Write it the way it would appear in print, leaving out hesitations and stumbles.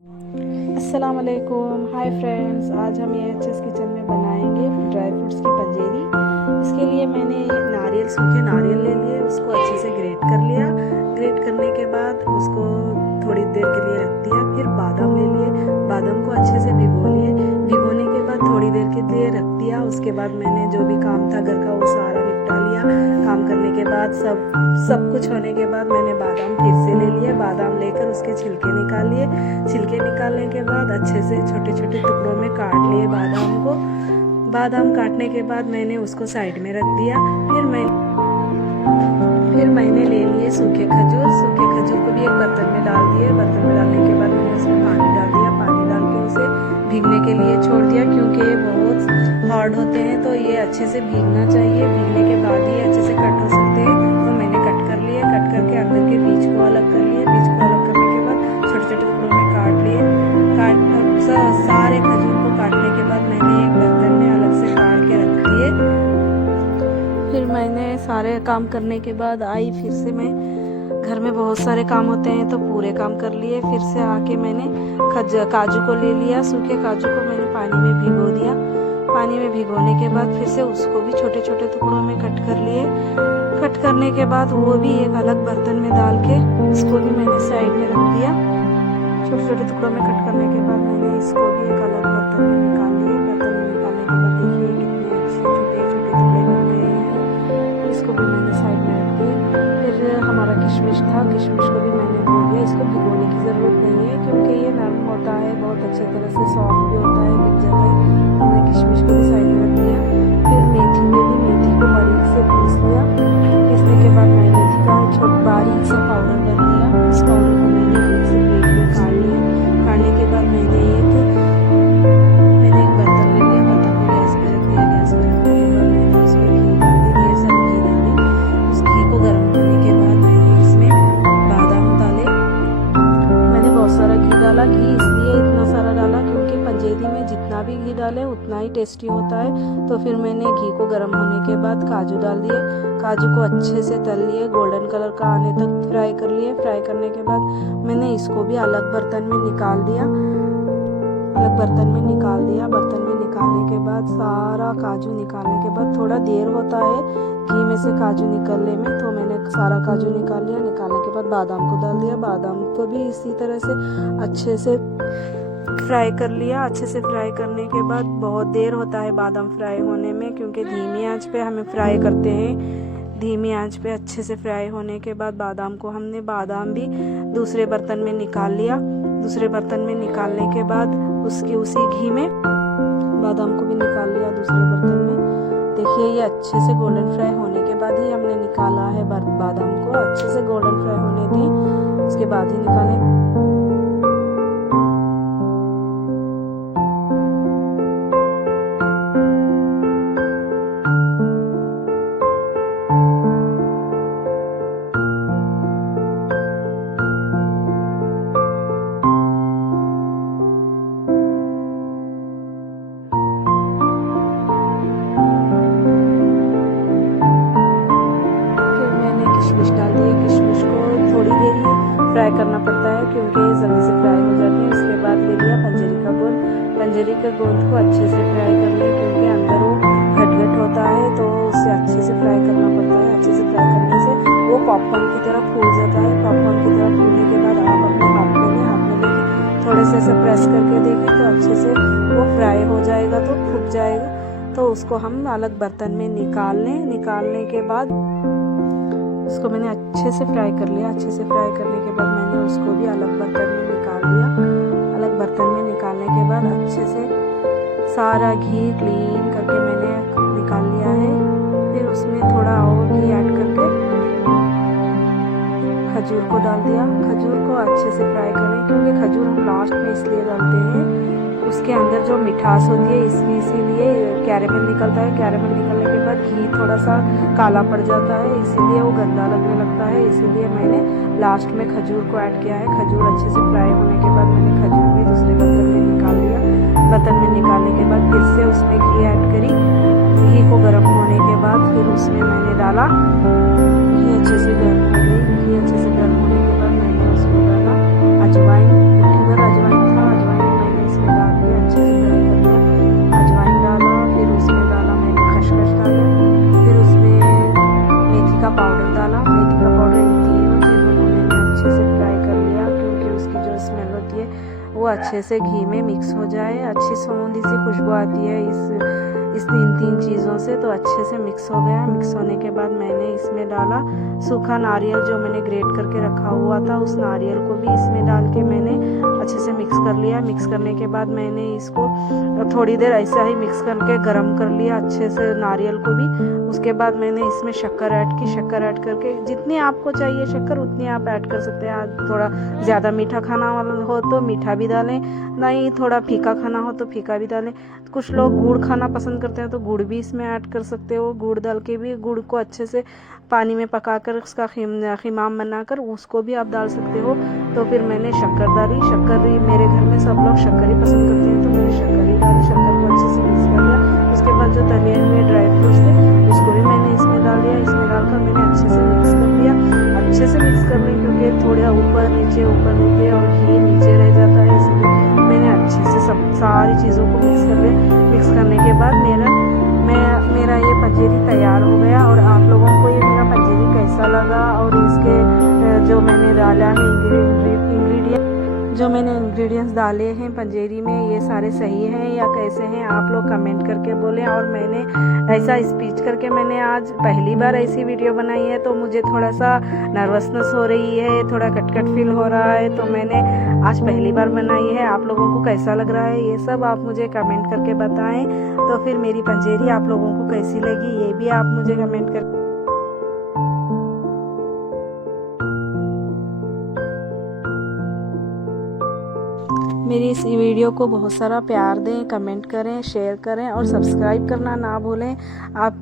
अस्सलाम वालेकुम, hi friends. आज हम AHS किचन में बनाएंगे ड्राई फ्रूट्स की पंजेरी। इसके लिए मैंने सूखे नारियल ले लिए, उसको अच्छे से ग्रेट कर लिया। ग्रेट करने के बाद उसको थोड़ी देर के लिए रख दिया। फिर बादाम ले लिए, बादाम को अच्छे से भिगो लिए। भिगोने के बाद थोड़ी देर के लिए रख दिया। उसके बाद मैंने जो भी काम था घर का वो सारा निपटा लिया। काम करने के बाद सब कुछ होने के बाद मैंने बादाम फिर से ले लिए। बादाम लेकर उसके छिलके निकाल लिए। छिलके निकालने के बाद अच्छे से छोटे छोटे टुकड़ों में काट लिए बादाम को। बादाम काटने के बाद मैंने उसको साइड में रख दिया। फिर मैंने ले लिए सूखे खजूर। सूखे खजूर को भी एक बर्तन में डाल दिए। बर्तन में डालने के बाद मैंने उसमें पानी डाल दिया। पानी डाल के उसे भीगने के लिए छोड़ दिया, क्योंकि ये बहुत हार्ड होते हैं तो ये अच्छे से भीगना चाहिए। भीगने के बाद ही अच्छे से कट हो सकते हैं। तो मैंने कट कर लिए। कट करके अंदर के बीज को अलग कर लिए। बीज को अलग करने के बाद छोटे छोटे टुकड़ों में काट लिए। सारे खजूर को काटने के बाद मैंने एक बर्तन में अलग से काट के रख दिए। फिर मैंने सारे काम करने के बाद आई। फिर से मैं घर में बहुत सारे काम होते हैं तो पूरे काम कर लिए। फिर से आके मैंने काजू को ले लिया। सूखे काजू को मैंने पानी में भिगो दिया। पानी में भिगोने के बाद फिर से उसको भी छोटे छोटे टुकड़ों में कट कर लिए। कट करने के बाद वो भी एक अलग बर्तन में डाल के उसको भी मैंने साइड में रख दिया। छोटे छोटे टुकड़ों में कट करने के बाद मैंने इसको भी एक अलग बर्तन में निकाल लिया। बर्तन में निकालने के बाद देखिए कितने अच्छे छोटे छोटे टुकड़े बन गए हैं। इसको भी मैंने साइड में रख दिया। फिर हमारा किशमिश था, किशमिश को भी मैंने धो लिया। इसको भिगोने की ज़रूरत नहीं है, क्योंकि ये नरम होता है, बहुत अच्छे तरह से सॉफ्ट भी होता है, भिग जाता है। हमने किशमिश को भी साइड में रख दिया। फिर मेथी ले ली। मेथी को बारीक से पीस लिया। पीसने के बाद मैंने मेथी का बारीक सा पाउडर बन लिया। इस पाउडर को मैंने एक से प्लेट में काट लिया। काटने के बाद मैंने एक बर्तन ले लिया। बर्तन को गैस पे रख दिया। गैस पे रखने के बाद मैंने उसमें घी डाल दी। ढेर सारा घी डाली। उस घी को गर्म होने के बाद मैंने इसमें बादाम डाले। मैंने बहुत सारा घी डाला। घी इसलिए इतना सारा डाला क्योंकि पंजेरी में जितना भी घी डाले उतना ही टेस्टी होता है। तो फिर मैंने घी को गर्म होने के बाद काजू डाल दिए। काजू को अच्छे से तल लिए, गोल्डन कलर का आने तक फ्राई कर लिए। फ्राई करने के बाद मैंने इसको भी अलग बर्तन में निकाल दिया। बर्तन में निकालने के बाद सारा काजू निकालने के बाद थोड़ा देर होता है घी में से काजू निकलने में, तो मैंने सारा काजू निकाल लिया। निकालने के बाद बादाम को डाल दिया। बादाम को भी इसी तरह से अच्छे से फ्राई कर लिया। अच्छे से फ्राई करने के बाद बहुत देर होता है बादाम फ्राई होने में, क्योंकि धीमी आंच पे हमें फ्राई करते हैं। धीमी आंच पे अच्छे से फ्राई होने के बाद बादाम भी दूसरे बर्तन में निकाल लिया। दूसरे बर्तन में निकालने के बाद उसी घी में बादाम को भी निकाल लिया दूसरे बर्तन में। देखिए ये अच्छे से गोल्डन फ्राई होने के बाद ही हमने निकाला है। बादाम को अच्छे से गोल्डन फ्राई होने दी, उसके बाद ही निकालें। किशमिश डाल दिए। किशमिश को थोड़ी देर ही फ्राई करना पड़ता है, क्योंकि जल्दी से फ्राई हो जाती है। उसके बाद ले लिया पंजेरी का गोंद। पंजेरी के गोंद को अच्छे से फ्राई कर लिया, क्योंकि अंदर वो घट होता है तो उसे अच्छे से फ्राई करना पड़ता है। अच्छे से फ्राई करने से वो पॉपकॉर्न की तरह फूल जाता है। पॉपकॉर्न की तरह फूलने के बाद आप अपने हाथ में लेके थोड़े से ऐसे प्रेस करके देखें तो अच्छे से वो फ्राई हो जाएगा, तो फूट जाएगा। तो उसको हम अलग बर्तन में निकालने के बाद उसको मैंने अच्छे से फ्राई कर लिया। अच्छे से फ्राई करने के बाद मैंने उसको भी अलग बर्तन में निकाल लिया। अलग बर्तन में निकालने के बाद अच्छे से सारा घी क्लीन करके मैंने निकाल लिया है। फिर उसमें थोड़ा और घी ऐड करके खजूर को डाल दिया। खजूर को अच्छे से फ्राई करें, क्योंकि खजूर हम लास्ट में इसलिए डालते हैं, उसके अंदर जो मिठास होती है इसीलिए कैरेमल निकलता है। कैरेमल निकलने के बाद घी थोड़ा सा काला पड़ जाता है, इसीलिए वो गंदा लगने लगता है। इसीलिए मैंने लास्ट में खजूर को ऐड किया है। खजूर अच्छे से फ्राई होने के बाद मैंने खजूर भी दूसरे बर्तन में निकाल लिया। बर्तन में निकालने के बाद फिर से उसमें घी ऐड करी। घी को गर्म होने के बाद फिर उसमें मैंने डाला। घी अच्छे से गर्म हो गई। घी अच्छे से गर्म होने के बाद मैंने उसमें डाला अजवाइन। मुट्ठी भर अजवाइन होती है वो अच्छे से घी में मिक्स हो जाए। अच्छी सौंधी सी खुशबू आती है इस तीन चीज़ों से। तो अच्छे से मिक्स हो गया। मिक्स होने के बाद मैंने इसमें डाला सूखा नारियल जो मैंने ग्रेट करके रखा हुआ था, उस नारियल को भी इसमें डाल के मैंने अच्छे से मिक्स कर लिया। मिक्स करने के बाद मैंने इसको थोड़ी देर ऐसा ही मिक्स करके गरम कर लिया अच्छे से नारियल को भी। उसके बाद मैंने इसमें शक्कर ऐड की। शक्कर ऐड करके जितनी आपको चाहिए शक्कर उतनी आप ऐड कर सकते हैं। थोड़ा ज़्यादा मीठा खाना हो तो मीठा भी डालें, नहीं थोड़ा फीका खाना हो तो फीका भी डालें। कुछ लोग गुड़ खाना पसंद करते हैं तो गुड़ भी इसमें ऐड कर सकते हो। गुड़ डाल के भी गुड़ को अच्छे से पानी में पकाकर उसका खिमाम बनाकर उसको भी आप डाल सकते हो। तो फिर मैंने शक्कर डाली। शक्कर मेरे घर में सब लोग शक्कर ही पसंद करते हैं तो मैंने शक्कर ही डाली। शक्कर को अच्छे से मिक्स कर लिया। उसके बाद जो तले हुए ड्राई फ्रूट्स थे उसको भी मैंने इसमें डाल दिया। इसमें डालकर मैंने अच्छे से मिक्स कर दिया। अच्छे से मिक्स कर लें क्योंकि थोड़ा ऊपर नीचे और घी नीचे रह जाता है, इसलिए मैंने अच्छे से सब सारी चीज़ों को मिक्स कर लिया। मिक्स करने के बाद मेरा ये पंजेरी तैयार हो गया। और आप लोगों को ये मेरा पंजेरी कैसा लगा और इसके जो मैंने डाला है इंग्रेडिएंट्स डाले हैं पंजेरी में, ये सारे सही हैं या कैसे हैं आप लोग कमेंट करके बोलें। और मैंने ऐसा स्पीच करके मैंने आज पहली बार ऐसी वीडियो बनाई है तो मुझे थोड़ा सा नर्वसनेस हो रही है, थोड़ा कटकट फील हो रहा है। तो मैंने आज पहली बार बनाई है। आप लोगों को कैसा लग रहा है ये सब आप मुझे कमेंट करके बताएं। तो फिर मेरी पंजेरी आप लोगों को कैसी लगी ये भी आप मुझे कमेंट कर मेरी इस वीडियो को बहुत सारा प्यार दें, कमेंट करें, शेयर करें और सब्सक्राइब करना ना भूलें। आप